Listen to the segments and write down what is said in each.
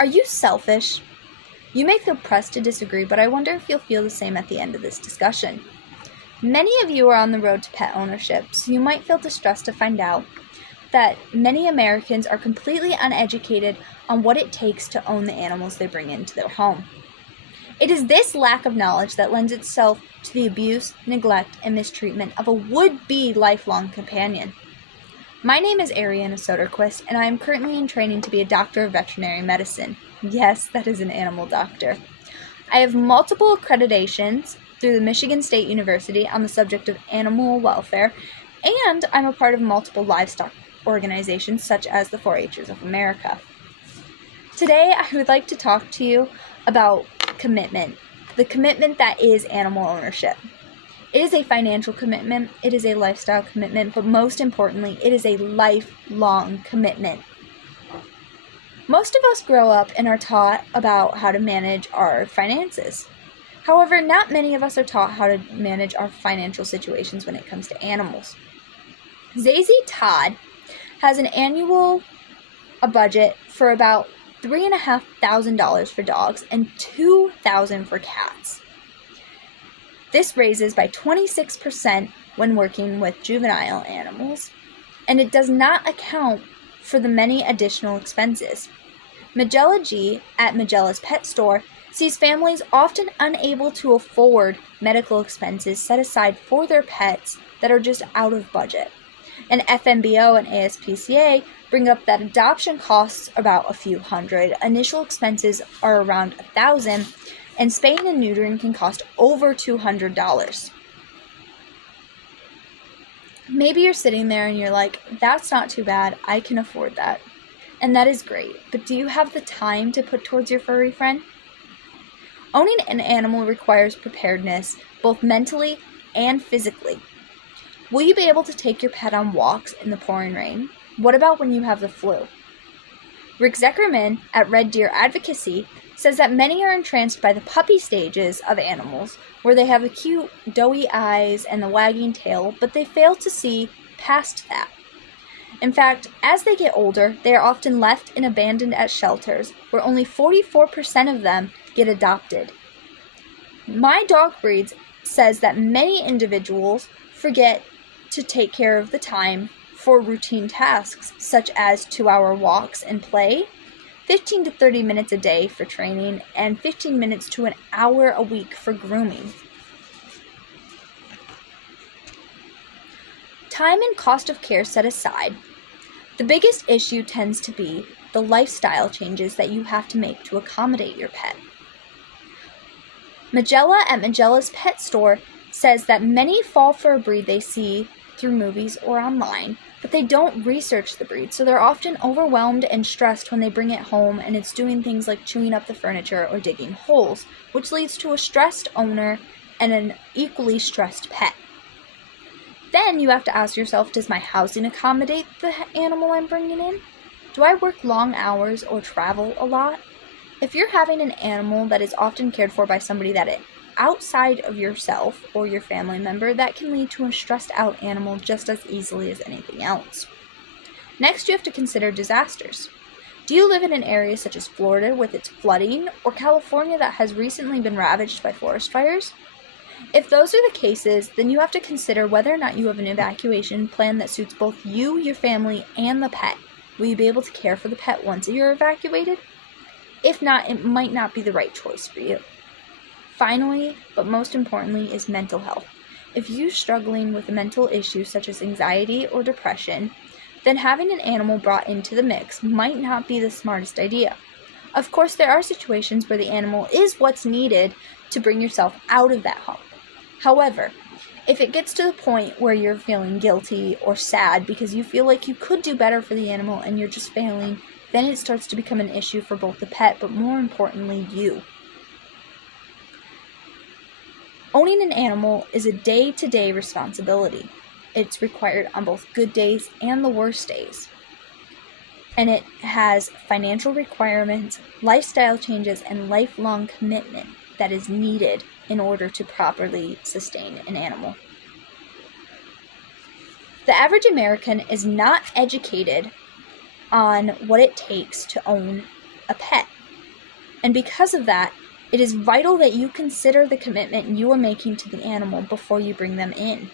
Are you selfish? You may feel pressed to disagree, but I wonder if you'll feel the same at the end of this discussion. Many of you are on the road to pet ownership, so you might feel distressed to find out that many Americans are completely uneducated on what it takes to own the animals they bring into their home. It is this lack of knowledge that lends itself to the abuse, neglect, and mistreatment of a would-be lifelong companion. My name is Ariana Soderquist, and I am currently in training to be a doctor of veterinary medicine. Yes, that is an animal doctor. I have multiple accreditations through the Michigan State University on the subject of animal welfare, and I'm a part of multiple livestock organizations such as the 4-H'ers of America. Today, I would like to talk to you about commitment, the commitment that is animal ownership. It is a financial commitment, it is a lifestyle commitment, but most importantly, it is a lifelong commitment. Most of us grow up and are taught about how to manage our finances. However, not many of us are taught how to manage our financial situations when it comes to animals. Zazie Todd has an annual budget for about $3,500 for dogs and $2,000 for cats. This raises by 26% when working with juvenile animals, and it does not account for the many additional expenses. Magella G at Magella's Pet Store sees families often unable to afford medical expenses set aside for their pets that are just out of budget. And FMBO and ASPCA bring up that adoption costs about a few hundred, initial expenses are around $1,000, and spaying and neutering can cost over $200. Maybe you're sitting there and you're like, that's not too bad, I can afford that. And that is great, but do you have the time to put towards your furry friend? Owning an animal requires preparedness, both mentally and physically. Will you be able to take your pet on walks in the pouring rain? What about when you have the flu? Rick Zeckerman at Red Deer Advocacy says that many are entranced by the puppy stages of animals, where they have the cute, doughy eyes and the wagging tail, but they fail to see past that. In fact, as they get older, they are often left and abandoned at shelters, where only 44% of them get adopted. My Dog Breeds says that many individuals forget to take care of the time for routine tasks, such as 2-hour walks and play, 15 to 30 minutes a day for training, and 15 minutes to an hour a week for grooming. Time and cost of care set aside, the biggest issue tends to be the lifestyle changes that you have to make to accommodate your pet. Magella at Magella's Pet Store says that many fall for a breed they see through movies or online, but they don't research the breed, so they're often overwhelmed and stressed when they bring it home and it's doing things like chewing up the furniture or digging holes, which leads to a stressed owner and an equally stressed pet. Then you have to ask yourself, does my housing accommodate the animal I'm bringing in? Do I work long hours or travel a lot? If you're having an animal that is often cared for by somebody that is outside of yourself or your family member, that can lead to a stressed out animal just as easily as anything else. Next, you have to consider disasters. Do you live in an area such as Florida with its flooding, or California that has recently been ravaged by forest fires? If those are the cases, then you have to consider whether or not you have an evacuation plan that suits both you, your family, and the pet. Will you be able to care for the pet once you're evacuated? If not, it might not be the right choice for you. Finally, but most importantly, is mental health. If you're struggling with a mental issue such as anxiety or depression, then having an animal brought into the mix might not be the smartest idea. Of course, there are situations where the animal is what's needed to bring yourself out of that hump. However, if it gets to the point where you're feeling guilty or sad because you feel like you could do better for the animal and you're just failing, then it starts to become an issue for both the pet, but more importantly, you. Owning an animal is a day-to-day responsibility. It's required on both good days and the worst days. And it has financial requirements, lifestyle changes, and lifelong commitment that is needed in order to properly sustain an animal. The average American is not educated on what it takes to own a pet. And because of that, it is vital that you consider the commitment you are making to the animal before you bring them in.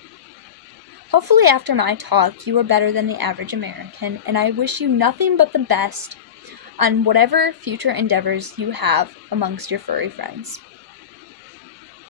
Hopefully after my talk, you are better than the average American, and I wish you nothing but the best on whatever future endeavors you have amongst your furry friends.